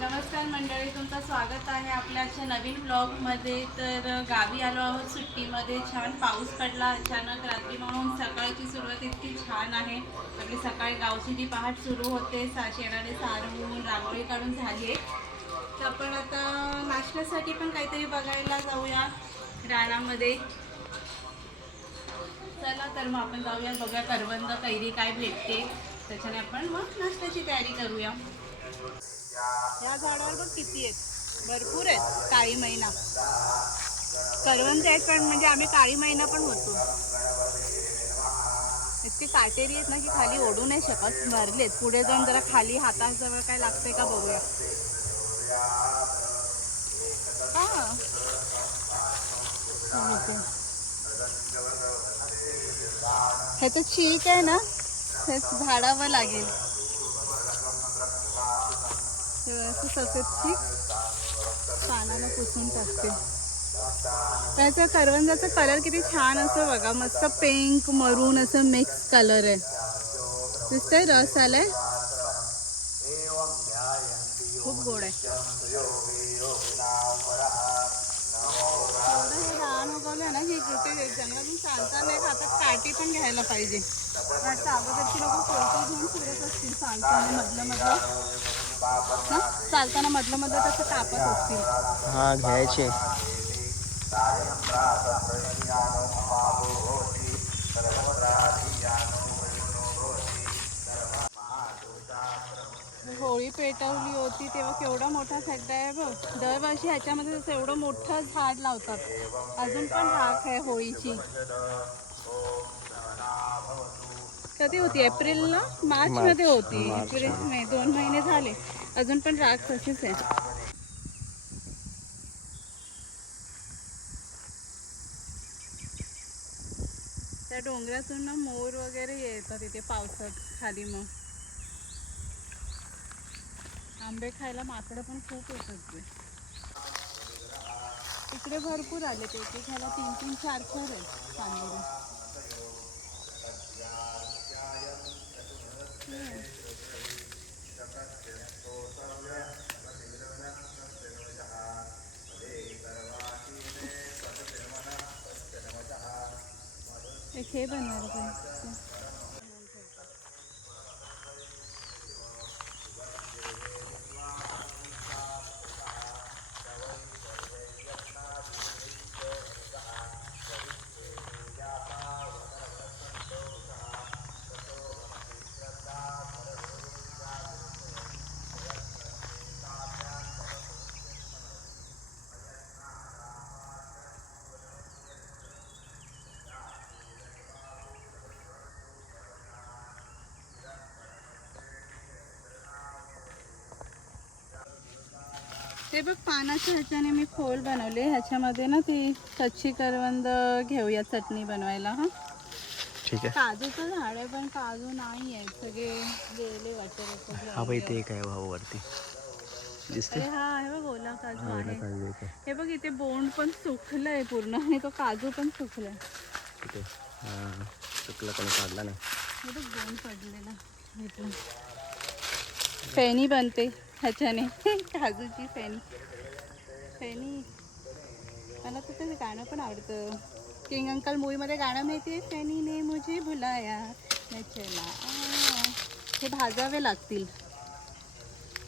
नमस्कार मंडळी, तुमचं स्वागत आहे आपल्या आजच्या नवीन ब्लॉगमध्ये. तर गावी आलो आहोत सुट्टीमध्ये. छान पाऊस पडला अचानक रात्री, म्हणून सकाळची सुरुवात इतकी छान आहे. आपली सकाळी गावची जी पहाट सुरू होते, शेणाने सारवून रांगोळी काढून झाली आहे. तर आपण आता नाश्त्यासाठी पण काहीतरी बघायला जाऊया रानामध्ये. चला तर मग आपण जाऊया, बघूया करवंद कैरी काय भेटते, त्याच्याने आपण मग नाश्त्याची तयारी करूया. या झाडावर बघ किती आहेत, भरपूर आहेत. काळी मैना करवंद आहेत, पण म्हणजे आम्ही काळी मैना पण होतो. इतकी काटेरी आहेत ना की खाली ओढू नाही शकत, भरलेत. पुढे जाऊन जरा खाली हाताजवळ काय लागतंय का बघूया. हा ह्याचं चीक आहे ना, हे झाडावर लागेल. सफेद चीक पानाला पुसून टाकते. त्याच्या करवंदाचा कलर किती छान असं बघा, मस्त पिंक मरून असं मिक्स कलर आहे. दिसतंय, रस आलाय, खूप गोड आहे. हे रान उगवलं ना, ही कुठे जंगलातून चालता नाही खातात, काठी पण घ्यायला पाहिजे. वाटतं अगोदरची लोक कोणती घेऊन फिरत असतील चालताना मधलं तसं कापत असतील. हा, घ्यायचे. होळी पेटवली होती तेव्हा केवढा मोठा खड्डा आहे बघ. दरवर्षी ह्याच्यामध्ये तसं एवढं मोठं झाड लावतात. अजून पण राख आहे होळीची. कधी होती? एप्रिलला, मार्च मध्ये होती. एप्रिल मे 2 महिने झाले, अजून पण राख तशीच आहे. त्या डोंगरातून ना मोर वगैरे येतात इथे पावसात खाली. मग आंबे खायला माकडं पण खूप येतात. इकडे भरपूर आले ते, खायला 3-3, 4-4 आहेत चांदोरी. एक हे बनवायला पाहिजे. ते बघ, पानाच्या ह्याच्याने मी खोल बनवले. ह्याच्यामध्ये ना ती कच्ची करवंद घेऊया चटणी बनवायला. हा ठीक आहे. काजूचं झाड आहे, पण काजू नाही आहे, सगळे गेले वाटत. हा बाई, ते काय भाऊ वरती दिसते. अरे हा, हे बघ ओला काजू आहे. काजू आहे. हे बघ इथे बोंड पण सुकलंय पूर्ण, आणि तो काजू पण सुकलाय. ठीक आहे, सुकला पण काढला नाही. हे बघ बोंड पडलेला. इथून फेणी बनते ह्याच्याने, काजूची फेणी. मला तर ते गाणं पण आवडतं. किंग अंकल मूवीमध्ये गाणं माहितीये, फेनीने मुझे भुलाया मैं चला आया. हे भाजावे लागतील.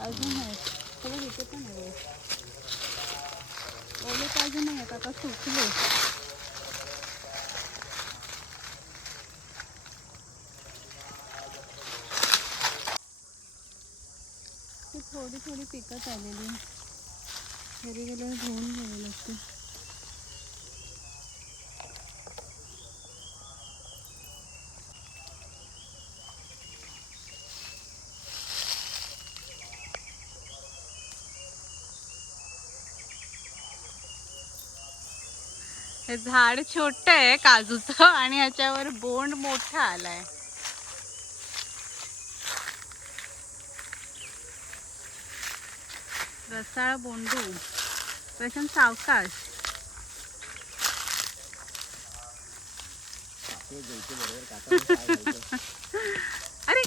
अजून आहे सगळं, इथे पण आहे. ओले काजू नाही आहेत, आता सुकले. ती थोडी थोडी पिकत आलेली, घरी गेल्यावर घेऊन घ्यावी लागते. हे झाड छोटं आहे काजूचं, आणि ह्याच्यावर बोंड मोठा आलाय. रसाळ बोंडू, प्रशांत सावकाश. अरे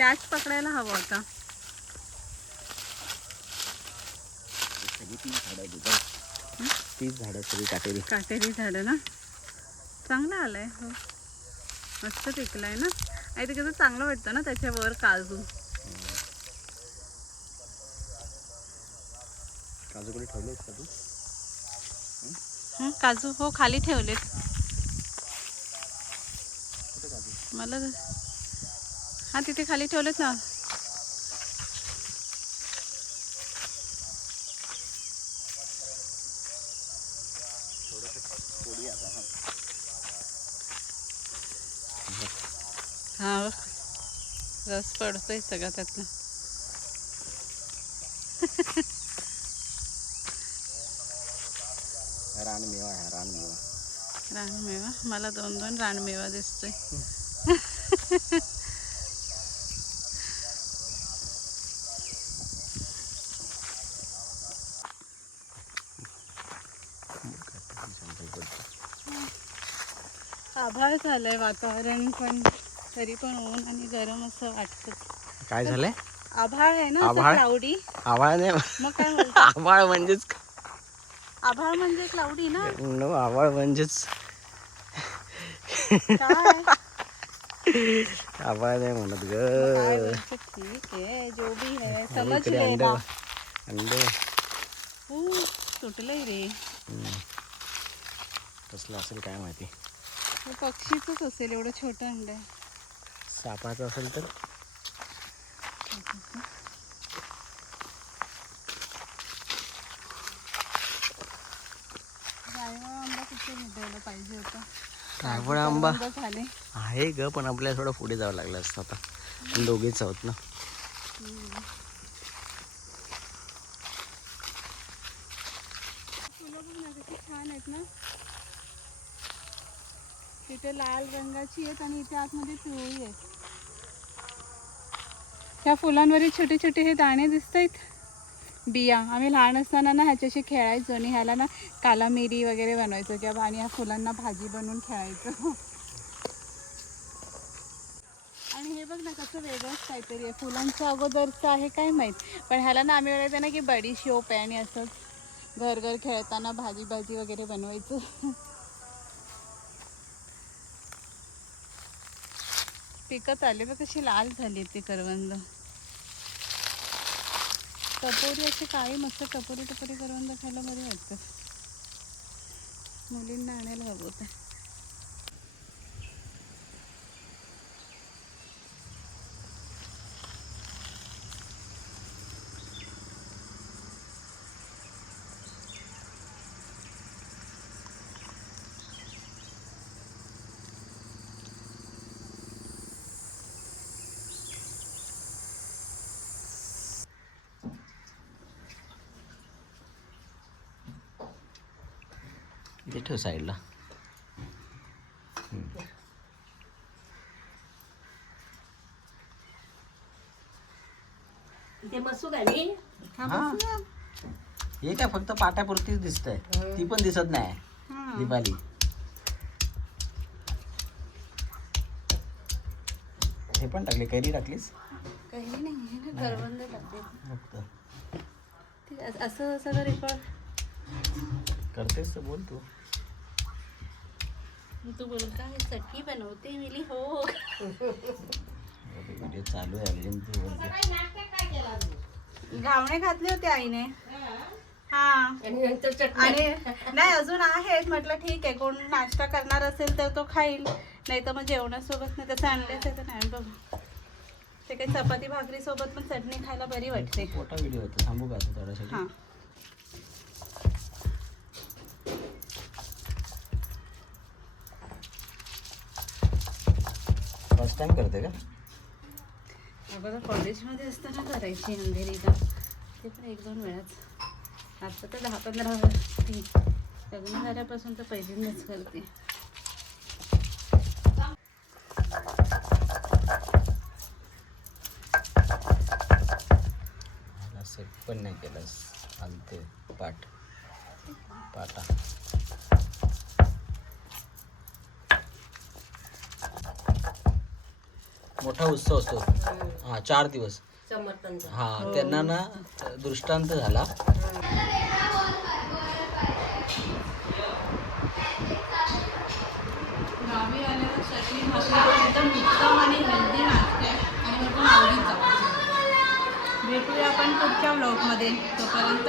त्याच पकडायला हवं होता. सगळी 30 झाडं आहेत इथं. 30 झाडं सगळी काटेरी. काटेरी झाडं ना. चांगलं आलंय. हो मस्त पिकलाय ना. आणि ते कसं चांगलं वाटतं ना त्याच्यावर काजू. काजू कडे ठेवले का तू? काजू हो खाली ठेवलेत. कुठे काजू? मला हा तिथे खाली ठेवलेत ना. हा रस पडतोय सगळा त्यातनं. रानमेवा आहे रानमेवा. रानमेवा मला 2 रानमेवा दिसतोय. आभाळ झालंय वातावरण पण तरी पण ऊन आणि गरम असं वाटतं. काय झालंय? आभाळ आहे ना आभाळ? क्लाउडी. आभाळ नाही. मग काय बोलतो? आभाळ म्हणजेच आभाळ म्हणजे क्लाउडी ना. नो, आभाळ म्हणजेच काय आभाळ नाही म्हणत ग. काय बोलतो? ठीक आहे जो भी है समज इकडे लेना. अंडे सुटलंय रे. कसलं असेल काय माहिती. हे पक्षीचंच असेल एवढं छोटं अंड आहे. सापाचं असेल तर. रायवळ आंबा कुठे भेटायला पाहिजे होता. रायवळ आंबा झाले आहे ग पण आपल्याला थोडं पुढे जावं लागलं असतं. आता आपण दोघेच आहोत ना. फुलं बघ ना किती छान आहेत ना. तिथे लाल रंगाची आहेत आणि इथे आतमध्ये पिवळी आहेत. त्या फुलांवर छोटे छोटे हे दाणे दिसत आहेत. बिया. आम्ही लहान असताना ना ह्याच्याशी खेळायचो आणि ह्याला ना काला मिरी वगैरे बनवायचो किंवा आणि ह्या फुलांना भाजी बनवून खेळायचो. आणि हे बघ ना कसं वेगळंच काहीतरी आहे. फुलांचं अगोदरचं आहे काय माहीत. पण ह्याला ना आम्ही बोलायचो ना की बडीशोप आहे आणि असंच घर घर खेळताना भाजी भाजी वगैरे बनवायचो. पिकत आले बघ कशी लाल झाली ती करवंद. टपोरी अशी काळी मस्त टपोरी टपोरी करवंद खायला बरी वाटतात. मुलींना आणायला हवं होतं. इथे ठेव साईडला. हे काय फक्त पाट्यापुरतीच दिसतंय. ती पण दिसत नाही दिवाळी. हे पण टाकले. कैरी टाकलीस? काही नाही ना करवंद टाकते. फक्त असं सगळं रेकॉर्ड करतेस तर बोल तू. तू बोल काय चटणी बनवते मिली. हो व्हिडिओ चालू आहे अजून तू बोलते. घावणे घातले होते आईने. हा आणि नाही अजून आहेत. म्हटलं ठीक आहे कोण नाश्ता करणार असेल तर तो खाईल. नाही तर मग जेवणासोबत नाही तसं आणलेच आहे तर नाही बघ. ते काही चपाती भाकरी सोबत पण चटणी खायला बरी वाटते. मोठा व्हिडिओ होता. थांबू का आता थोड्यासाठी? हां फर्स्ट टाइम करते का? अगोदर कॉलेजमध्ये असताना करायची अंधेरीला. ते पण 1-2 वेळाच. आता तर 10-15 वेळा. लग्न झाल्यापासून तर पहिल्यांदाच करते. सेट पण नाही केलंस. आलते पाटा. मोठा मोठा उत्सव असतो हा 4 दिवस समर्थांचा. हा त्यांना ना दृष्टांत झाला. गावी आल्यावर चटणी भाकरी एकदम उत्तम आणि हेल्दी नाश्ता आहे आणि एकदम आवडीचा. भेटूया आपण पुढच्या ब्लॉगमध्ये. तोपर्यंत